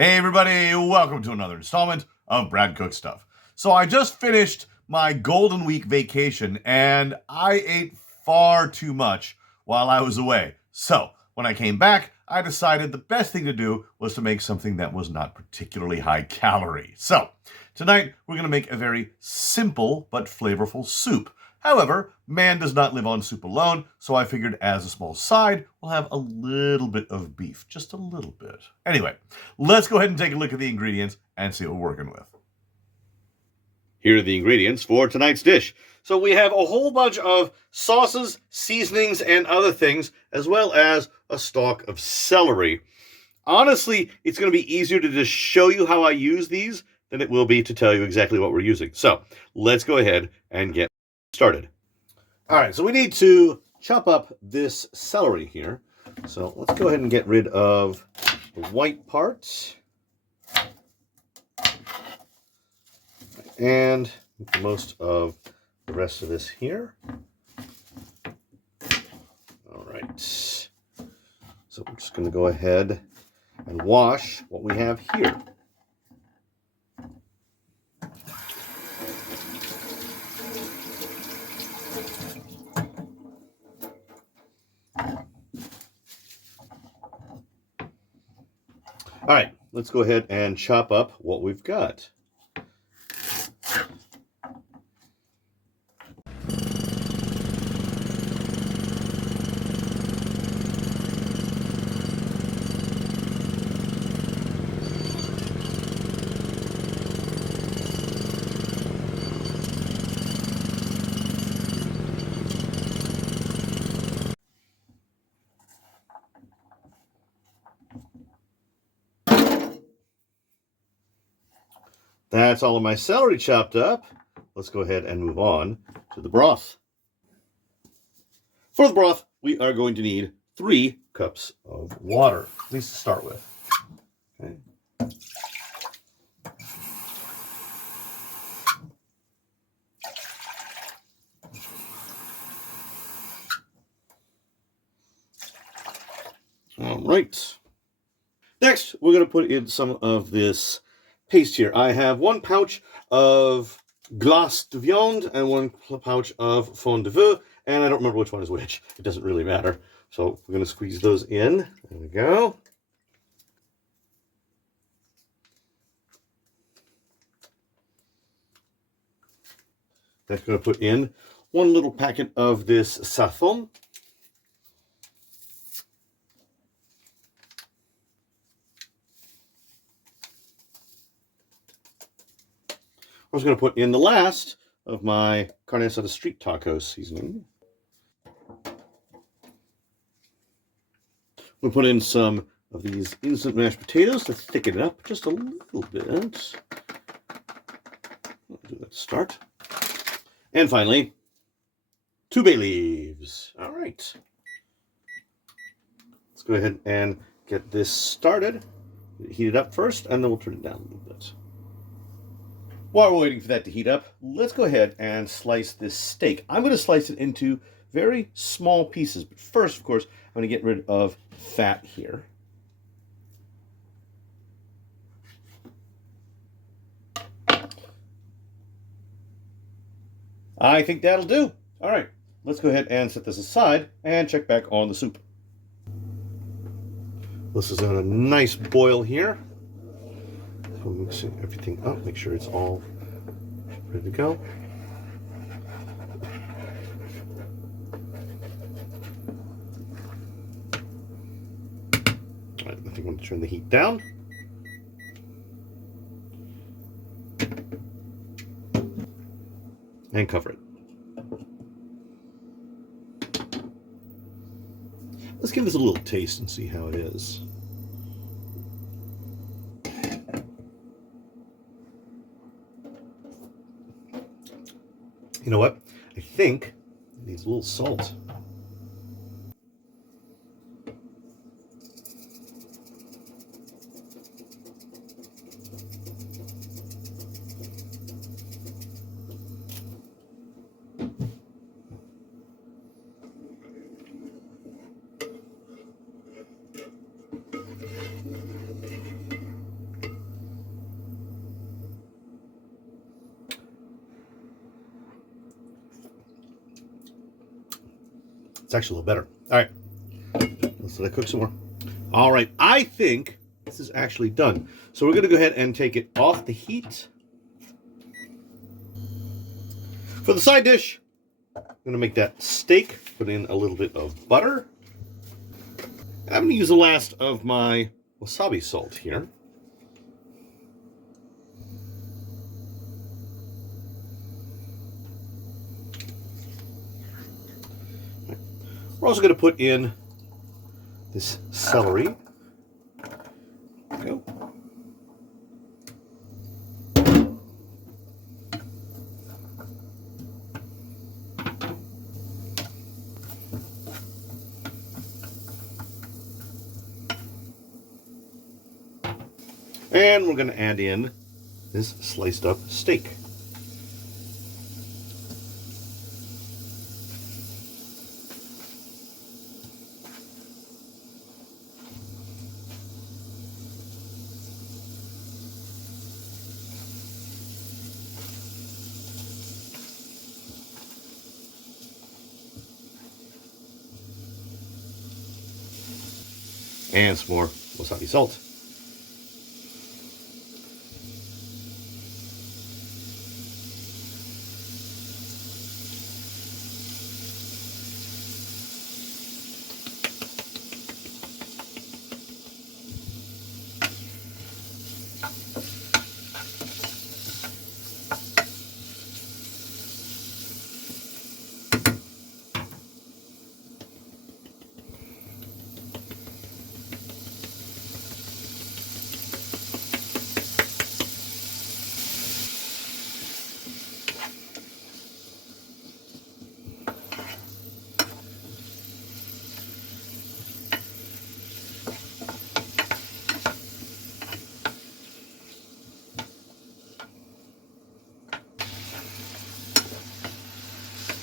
Hey everybody, welcome to another installment of Brad Cook Stuff. So I just finished my Golden Week vacation and I ate far too much while I was away. So when I came back, I decided the best thing to do was to make something that was not particularly high calorie. So tonight we're going to make a very simple but flavorful soup. However, man does not live on soup alone, so I figured as a small side, we'll have a little bit of beef. Just a little bit. Anyway, let's go ahead and take a look at the ingredients and see what we're working with. Here are the ingredients for tonight's dish. So we have a whole bunch of sauces, seasonings, and other things, as well as a stalk of celery. Honestly, it's going to be easier to just show you how I use these than it will be to tell you exactly what we're using. So let's go ahead and get started. All right, so we need to chop up this celery here. So let's go ahead and get rid of the white part. And make most of the rest of this here. All right. So we're just going to go ahead and wash what we have here. All right, let's go ahead and chop up what we've got. That's all of my celery chopped up. Let's go ahead and move on to the broth. For the broth, we are going to need 3 cups of water, at least to start with. Okay. All right. Next, we're going to put in some of this paste here. I have 1 pouch of glace de viande and 1 pouch of fond de veau, and I don't remember which one is which. It doesn't really matter. So we're going to squeeze those in. There we go. Next, we're going to put in 1 little packet of this saffron. I was going to put in the last of my carne asada street taco seasoning. We'll put in some of these instant mashed potatoes to thicken it up just a little bit. I'll do that to start. And finally, 2 bay leaves. All right. Let's go ahead and get this started. Heat it up first, and then we'll turn it down a little bit. While we're waiting for that to heat up, let's go ahead and slice this steak. I'm going to slice it into very small pieces. But first, of course, I'm going to get rid of fat here. I think that'll do. All right, let's go ahead and set this aside and check back on the soup. This is on a nice boil here. So mixing everything up, make sure it's all ready to go. All right, I think I'm going to turn the heat down. And cover it. Let's give this a little taste and see how it is. You know what? I think it needs a little salt. It's actually a little better. All right, let's let it cook some more. All right, I think this is actually done. So we're gonna go ahead and take it off the heat. For the side dish, I'm gonna make that steak, put in a little bit of butter. And I'm gonna use the last of my wasabi salt here. We're also going to put in this celery. There we go. And we're going to add in this sliced up steak. And some more wasabi salt.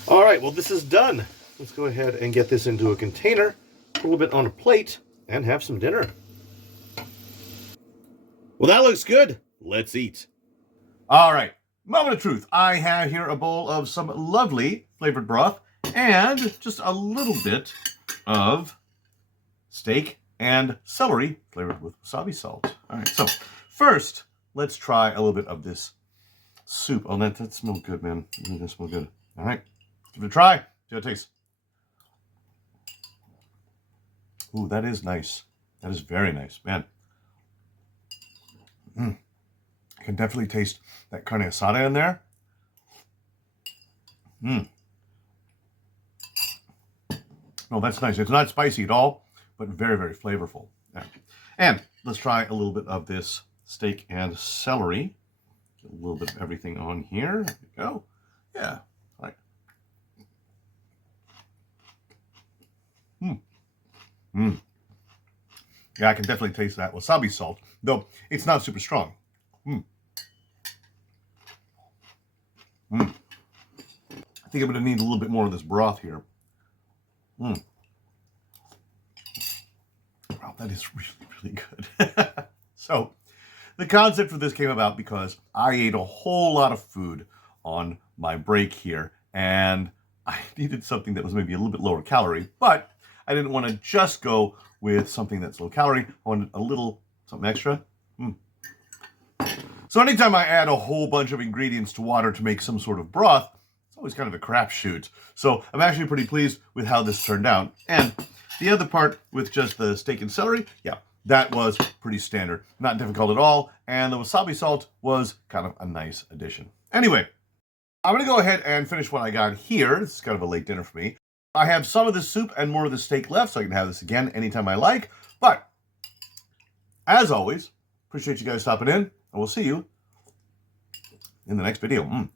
All right, well, this is done. Let's go ahead and get this into a container, put a little bit on a plate, and have some dinner. Well, that looks good. Let's eat. All right, moment of truth. I have here a bowl of some lovely flavored broth and just a little bit of steak and celery flavored with wasabi salt. All right, so first, let's try a little bit of this soup. Oh, that smells good, man. That smells good. All right, give it a try. See how it tastes. Ooh, that is nice. That is very nice, man. I can definitely taste that carne asada in there. Oh, that's nice. It's not spicy at all, but very, very flavorful. Yeah. And let's try a little bit of this steak and celery. Get a little bit of everything on here. There we go. Yeah. All right. Yeah, I can definitely taste that wasabi salt, though it's not super strong. I think I'm going to need a little bit more of this broth here. Wow, that is really, really good. So, the concept for this came about because I ate a whole lot of food on my break here, and I needed something that was maybe a little bit lower calorie, but I didn't want to just go with something that's low calorie. I wanted a little something extra. So anytime I add a whole bunch of ingredients to water to make some sort of broth, it's always kind of a crapshoot. So I'm actually pretty pleased with how this turned out. And the other part with just the steak and celery, yeah, that was pretty standard. Not difficult at all. And the wasabi salt was kind of a nice addition. Anyway, I'm going to go ahead and finish what I got here. This is kind of a late dinner for me. I have some of the soup and more of the steak left, so I can have this again anytime I like. But, as always, appreciate you guys stopping in, and we'll see you in the next video.